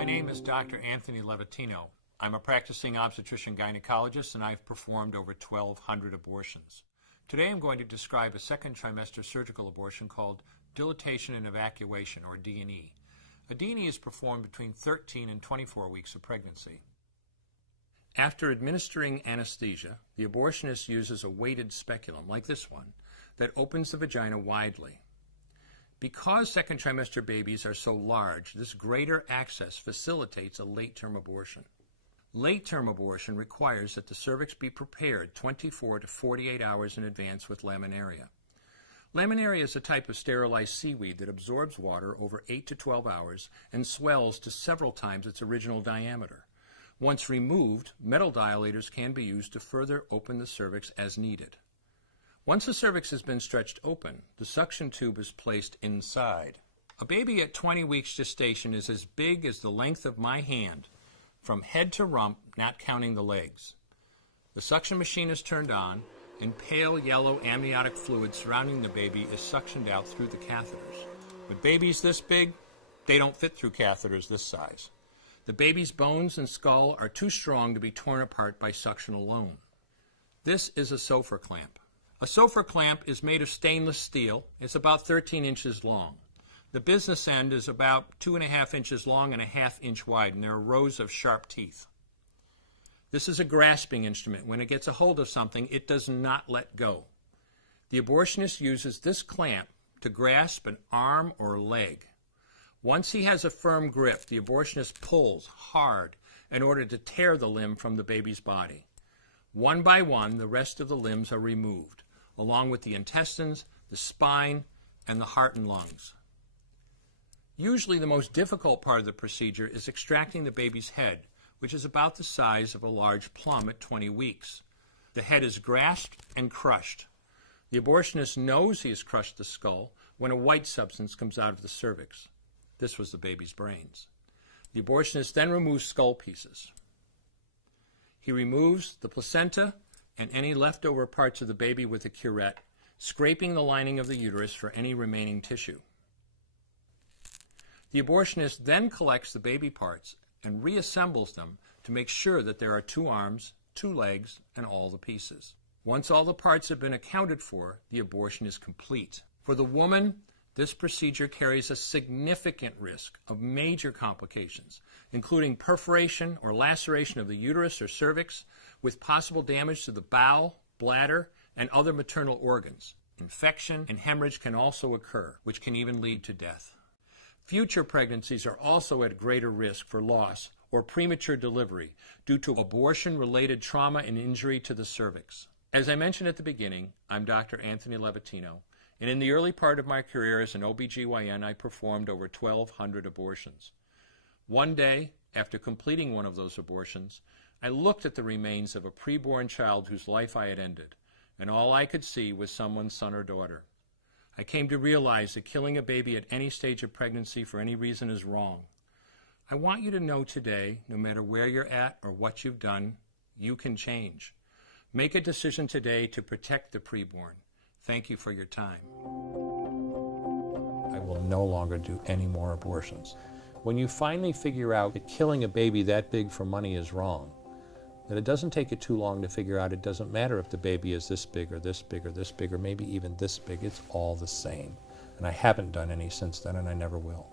My name is Dr. Anthony Levatino. I'm a practicing obstetrician-gynecologist, and I've performed over 1,200 abortions. Today I'm going to describe a second trimester surgical abortion called dilatation and evacuation, or D&E. A D&E is performed between 13 and 24 weeks of pregnancy. After administering anesthesia, the abortionist uses a weighted speculum, like this one, that opens the vagina widely. Because second trimester babies are so large, this greater access facilitates a late-term abortion. Late-term abortion requires that the cervix be prepared 24 to 48 hours in advance with laminaria. Laminaria is a type of sterilized seaweed that absorbs water over 8 to 12 hours and swells to several times its original diameter. Once removed, metal dilators can be used to further open the cervix as needed. Once the cervix has been stretched open, the suction tube is placed inside. A baby at 20 weeks gestation is as big as the length of my hand, from head to rump, not counting the legs. The suction machine is turned on, and pale yellow amniotic fluid surrounding the baby is suctioned out through the catheters. With babies this big, they don't fit through catheters this size. The baby's bones and skull are too strong to be torn apart by suction alone. This is a Sofer clamp. A Sofer clamp is made of stainless steel. It's about 13 inches long. The business end is about 2.5 inches long and 1/2 inch wide, and there are rows of sharp teeth. This is a grasping instrument. When it gets a hold of something, it does not let go. The abortionist uses this clamp to grasp an arm or leg. Once he has a firm grip, the abortionist pulls hard in order to tear the limb from the baby's body. One by one, the rest of the limbs are removed, along with the intestines, the spine, and the heart and lungs. Usually the most difficult part of the procedure is extracting the baby's head, which is about the size of a large plum at 20 weeks. The head is grasped and crushed. The abortionist knows he has crushed the skull when a white substance comes out of the cervix. This was the baby's brains. The abortionist then removes skull pieces. He removes the placenta and any leftover parts of the baby with a curette, scraping the lining of the uterus for any remaining tissue. The abortionist then collects the baby parts and reassembles them to make sure that there are 2 arms, 2 legs, and all the pieces. Once all the parts have been accounted for, the abortion is complete. For the woman, this procedure carries a significant risk of major complications, including perforation or laceration of the uterus or cervix, with possible damage to the bowel, bladder, and other maternal organs. Infection and hemorrhage can also occur, which can even lead to death. Future pregnancies are also at greater risk for loss or premature delivery due to abortion-related trauma and injury to the cervix. As I mentioned at the beginning, I'm Dr. Anthony Levatino, and in the early part of my career as an OBGYN, I performed over 1,200 abortions. One day, after completing one of those abortions, I looked at the remains of a preborn child whose life I had ended, and all I could see was someone's son or daughter. I came to realize that killing a baby at any stage of pregnancy for any reason is wrong. I want you to know today, no matter where you're at or what you've done, you can change. Make a decision today to protect the preborn. Thank you for your time. I will no longer do any more abortions. When you finally figure out that killing a baby that big for money is wrong, that it doesn't take you too long to figure out it doesn't matter if the baby is this big or this big or this big or maybe even this big, it's all the same. And I haven't done any since then, and I never will.